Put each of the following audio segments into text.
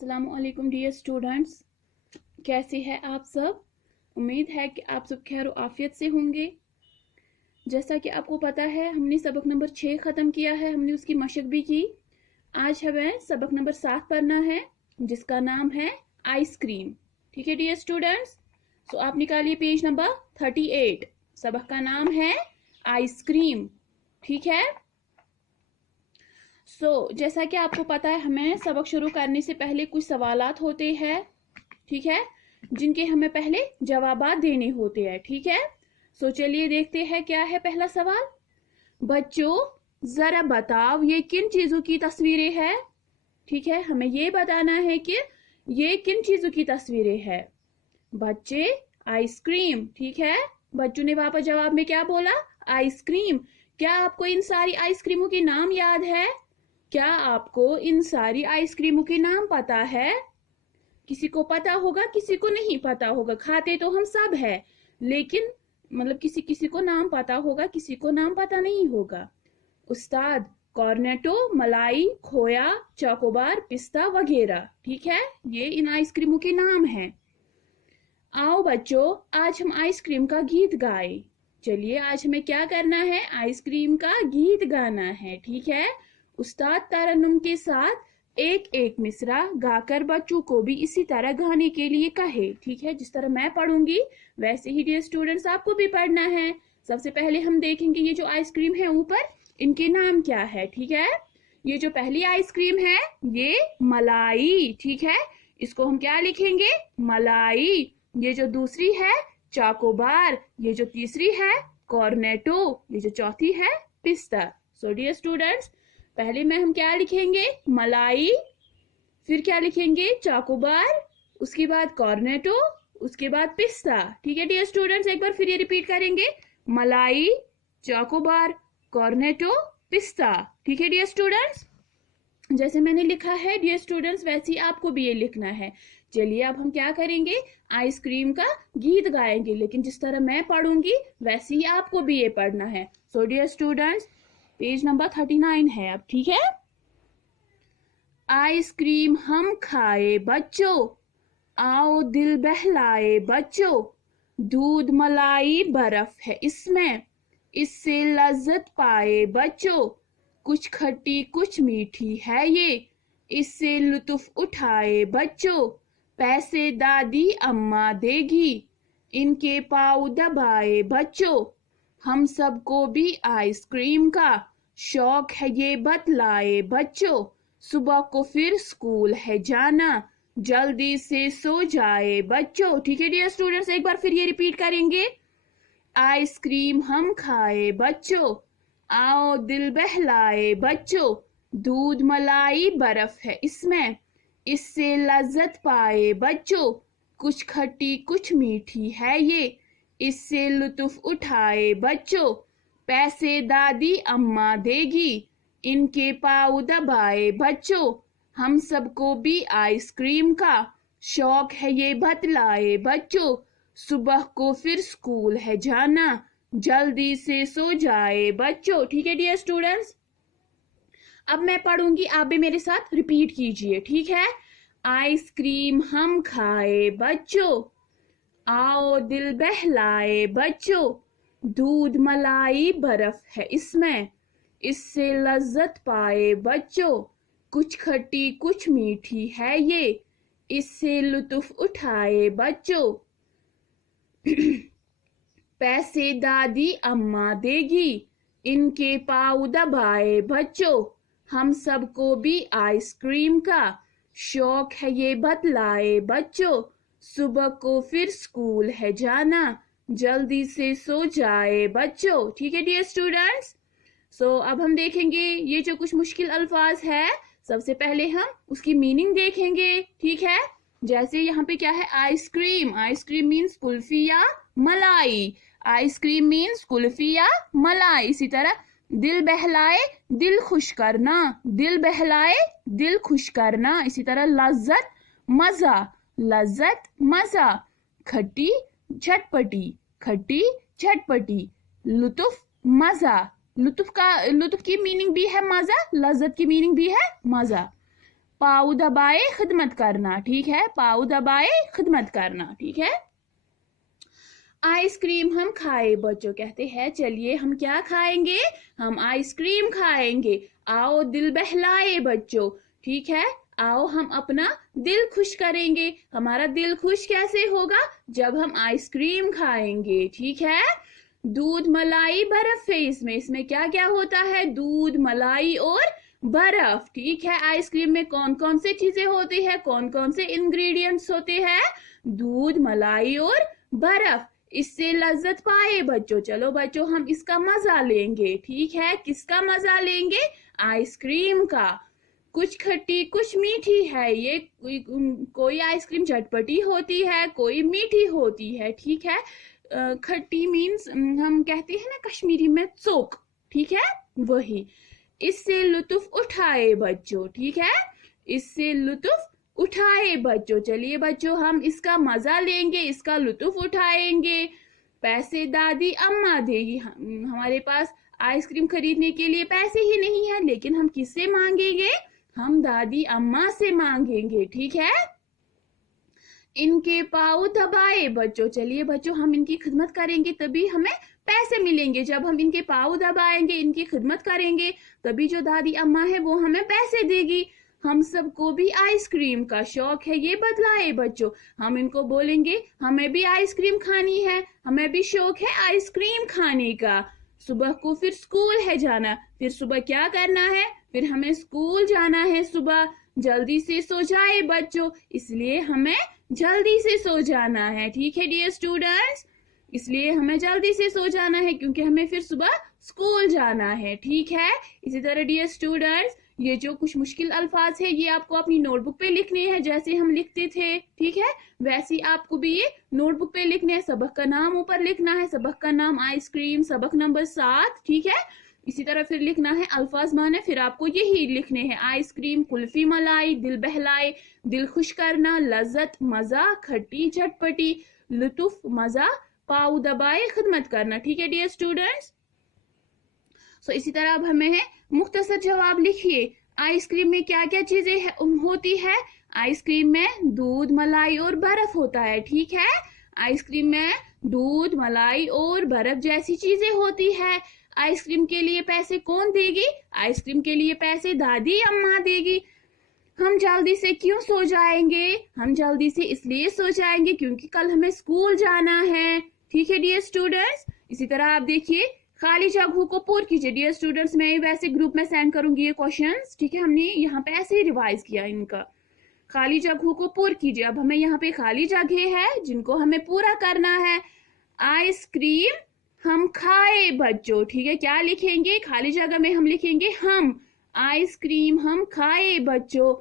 अस्सलामुअलैकुम dear students, कैसे हैं आप सब। उम्मीद है कि आप सब खैर आफियत से होंगे। जैसा कि आपको पता है हमने सबक नंबर 6 ख़त्म किया है, हमने उसकी मशक भी की। आज हमें सबक नंबर 7 पढ़ना है जिसका नाम है आइसक्रीम। ठीक है डियर स्टूडेंट्स, सो आप निकालिए पेज नंबर 38। सबक का नाम है आइसक्रीम। ठीक है। जैसा कि आपको पता है हमें सबक शुरू करने से पहले कुछ सवालात होते हैं, ठीक है, जिनके हमें पहले जवाबात देने होते हैं। ठीक है। चलिए देखते हैं क्या है पहला सवाल। बच्चों जरा बताओ ये किन चीजों की तस्वीरें हैं। ठीक है, हमें ये बताना है कि ये किन चीजों की तस्वीरें हैं। बच्चे आइसक्रीम। ठीक है, बच्चों ने वहां पर जवाब में क्या बोला, आइसक्रीम। क्या आपको इन सारी आइसक्रीमों के नाम याद है? क्या आपको इन सारी आइसक्रीमों के नाम पता है? किसी को पता होगा, किसी को नहीं पता होगा। खाते तो हम सब है, लेकिन मतलब किसी किसी को नाम पता होगा, किसी को नाम पता नहीं होगा। उस्ताद, कॉर्नेटो, मलाई, खोया, चोकोबार, पिस्ता वगैरह। ठीक है, ये इन आइसक्रीमों के नाम हैं। आओ बच्चों आज हम आइसक्रीम का गीत गाए। चलिए आज हमें क्या करना है, आइसक्रीम का गीत गाना है। ठीक है, उस्ताद तरन्नुम के साथ एक एक मिसरा गाकर बच्चों को भी इसी तरह गाने के लिए कहे। ठीक है, जिस तरह मैं पढ़ूंगी वैसे ही डियर स्टूडेंट्स आपको भी पढ़ना है। सबसे पहले हम देखेंगे ये जो आइसक्रीम है ऊपर, इनके नाम क्या है। ठीक है, ये जो पहली आइसक्रीम है ये मलाई। ठीक है, इसको हम क्या लिखेंगे, मलाई। ये जो दूसरी है चोकोबार, ये जो तीसरी है कॉर्नेटो, ये जो चौथी है पिस्ता। सो डियर स्टूडेंट्स, पहले में हम क्या लिखेंगे, मलाई, फिर क्या लिखेंगे चोकोबार, उसके बाद कॉर्नेटो, उसके बाद पिस्ता। ठीक है डियर स्टूडेंट्स, एक बार फिर ये रिपीट करेंगे, मलाई, चोकोबार, कॉर्नेटो, पिस्ता। ठीक है डियर स्टूडेंट्स, जैसे मैंने लिखा है डियर स्टूडेंट्स वैसे ही आपको भी ये लिखना है। चलिए अब हम क्या करेंगे, आइसक्रीम का गीत गाएंगे, लेकिन जिस तरह मैं पढ़ूंगी वैसे ही आपको भी ये पढ़ना है। So dear students page number 39 है अब। ठीक है, आइसक्रीम हम खाए बच्चों, आओ दिल बहलाए बच्चों, दूध मलाई बर्फ है इसमें, इससे लज्जत पाए बच्चों, कुछ खट्टी कुछ मीठी है ये, इससे लुत्फ उठाए बच्चों, पैसे दादी अम्मा देगी, इनके पाँव दबाए बच्चों, हम सबको भी आइसक्रीम का शौक है ये बतलाए बच्चों, सुबह को फिर स्कूल है जाना, जल्दी से सो जाए बच्चों। ठीक है डियर स्टूडेंट्स, एक बार फिर ये रिपीट करेंगे, आइसक्रीम हम खाए बच्चों, आओ दिल बहलाए बच्चों, दूध मलाई बर्फ है इसमें, इससे लज्जत पाए बच्चों, कुछ खट्टी कुछ मीठी है ये, इससे लुत्फ उठाए बच्चों, पैसे दादी अम्मा देगी, इनके पाँव दबाए बच्चों, हम सबको भी आइसक्रीम का शौक है ये बतलाए बच्चों, सुबह को फिर स्कूल है जाना, जल्दी से सो जाए बच्चों। ठीक है डियर स्टूडेंट्स, अब मैं पढ़ूंगी, आप भी मेरे साथ रिपीट कीजिए। ठीक है, आइसक्रीम हम खाए बच्चों, आओ दिल बहलाए बच्चों, दूध मलाई बर्फ है इसमें, इससे लज्जत पाए बच्चों, कुछ खट्टी कुछ मीठी है ये, इससे लुत्फ उठाए बच्चों, पैसे दादी अम्मा देगी, इनके पाँव दबाए बच्चों, हम सबको भी आइसक्रीम का शौक है ये बतलाए बच्चों, सुबह को फिर स्कूल है जाना, जल्दी से सो जाए बच्चों। ठीक है डियर स्टूडेंट्स, अब हम देखेंगे ये जो कुछ मुश्किल अल्फाज है, सबसे पहले हम उसकी मीनिंग देखेंगे। ठीक है, जैसे यहाँ पे क्या है, आइसक्रीम, आइसक्रीम मीन्स कुल्फी या मलाई, आइसक्रीम मीन्स कुल्फी या मलाई। इसी तरह दिल बहलाए दिल खुश करना, दिल बहलाए दिल खुश करना। इसी तरह लज्जत मजा, लज्जत मजा, खट्टी झटपटी, खट्टी झटपटी, लुत्फ मजा, लुत्फ की मीनिंग भी है मजा, लज्जत की मीनिंग भी है मजा। पाऊ दबाए खिदमत करना, ठीक है, पाऊ दबाए खिदमत करना, ठीक है। आइसक्रीम हम खाए, बच्चों कहते हैं चलिए हम क्या खाएंगे, हम आइसक्रीम खाएंगे। आओ दिल बहलाए बच्चों, ठीक है, आओ हम अपना दिल खुश करेंगे। हमारा दिल खुश कैसे होगा, जब हम आइसक्रीम खाएंगे, ठीक है। दूध मलाई बर्फ है इसमें क्या क्या होता है, दूध मलाई और बर्फ, ठीक है। आइसक्रीम में कौन कौन से चीजें होती है, कौन कौन से इंग्रेडिएंट्स होते हैं, दूध मलाई और बर्फ। इससे लज्जत पाए बच्चों, चलो बच्चों हम इसका मजा लेंगे, ठीक है। किसका मजा लेंगे, आइसक्रीम का। कुछ खट्टी कुछ मीठी है, ये कोई आइसक्रीम चटपटी होती है, कोई मीठी होती है, ठीक है। खट्टी मीन्स हम कहते हैं ना कश्मीरी में चोक, ठीक है, वही। इससे लुत्फ उठाए बच्चों, ठीक है, इससे लुत्फ उठाए बच्चों। चलिए बच्चों हम इसका मजा लेंगे, इसका लुत्फ उठाएंगे। पैसे दादी अम्मा देगी, हमारे पास आइसक्रीम खरीदने के लिए पैसे ही नहीं है, लेकिन हम किससे मांगेंगे, हम दादी अम्मा से मांगेंगे, ठीक है। इनके पाँव दबाए बच्चों, चलिए बच्चों हम इनकी खिदमत करेंगे तभी हमें पैसे मिलेंगे। जब हम इनके पाँव दबाएंगे, इनकी खिदमत करेंगे, तभी जो दादी अम्मा है वो हमें पैसे देगी। हम सबको भी आइसक्रीम का शौक है, ये बतलाए बच्चों। हम इनको बोलेंगे हमें भी आइसक्रीम खानी है, हमें भी शौक है आइसक्रीम खाने का। सुबह को फिर स्कूल है जाना, फिर सुबह क्या करना है, फिर हमें स्कूल जाना है सुबह। जल्दी से सो जाए बच्चों, इसलिए हमें जल्दी से सो जाना है, ठीक है डियर स्टूडेंट्स, इसलिए हमें जल्दी से सो जाना है क्योंकि हमें फिर सुबह स्कूल जाना है, ठीक है। इसी तरह डियर स्टूडेंट्स ये जो कुछ मुश्किल अल्फाज है ये आपको अपनी नोटबुक पे लिखने हैं, जैसे हम लिखते थे, ठीक है, वैसे ही आपको भी ये नोटबुक पे लिखने हैं। सबक का नाम ऊपर लिखना है, सबक का नाम आइसक्रीम, सबक नंबर 7, ठीक है। इसी तरह फिर लिखना है अल्फाज माने, फिर आपको यही लिखने हैं, आइसक्रीम, कुल्फी मलाई, दिल बहलाए, दिल खुश करना, लज्जत, मजा, खट्टी चटपटी, लुत्फ, मजा, पाऊ दबाए, खिदमत करना, ठीक है डियर स्टूडेंट्स। सो इसी तरह अब हमें है मुख्तसर जवाब लिखिए। आइसक्रीम में क्या क्या चीजें होती है, आइसक्रीम में दूध मलाई और बर्फ होता है, ठीक है। आइसक्रीम में दूध मलाई और बर्फ जैसी चीजें होती है। आइसक्रीम के लिए पैसे कौन देगी, आइसक्रीम के लिए पैसे दादी अम्मा देगी। हम जल्दी से क्यों सो जाएंगे, हम जल्दी से इसलिए सो जाएंगे क्योंकि कल हमें स्कूल जाना है, ठीक है डियर स्टूडेंट्स। इसी तरह आप देखिए खाली जगहों को पूर्ण कीजिए डियर स्टूडेंट्स। मैं वैसे ग्रुप में सेंड करूंगी ये क्वेश्चंस, ठीक है, हमने यहाँ पे ऐसे ही रिवाइज किया इनका। खाली जगहों को पूर्ण कीजिए। अब हमें यहाँ पे खाली जगह है जिनको हमें पूरा करना है। आइसक्रीम हम खाए बच्चों, ठीक है, क्या लिखेंगे, खाली जगह में हम लिखेंगे हम, आइसक्रीम हम खाए बच्चों।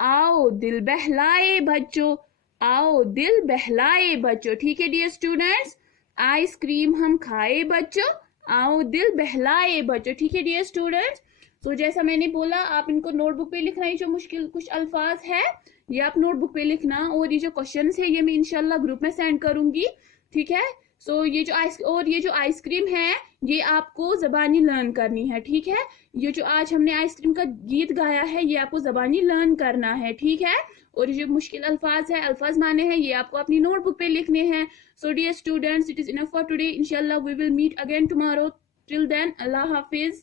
आओ दिल बहलाए बच्चों, आओ दिल बहलाए बच्चों, ठीक है डियर स्टूडेंट्स। आइसक्रीम हम खाए बच्चों, आओ दिल बहलाए बच्चों, ठीक है डियर स्टूडेंट्स। तो जैसा मैंने बोला आप इनको नोटबुक पे लिखना, ये जो मुश्किल कुछ अल्फाज है ये आप नोटबुक पे लिखना, और ये जो क्वेश्चंस है ये मैं इंशाल्लाह ग्रुप में सेंड करूंगी, ठीक है। सो ये जो आइसक्रीम है ये आपको जबानी लर्न करनी है, ठीक है। ये जो आज हमने आइसक्रीम का गीत गाया है ये आपको जबानी लर्न करना है, ठीक है। और ये जो मुश्किल अल्फाज है, अल्फाज माने हैं, ये आपको अपनी नोटबुक पे लिखने हैं। So dear students it is enough for today, इंशाल्लाह we will meet again tomorrow. Till then अल्लाह हाफिज।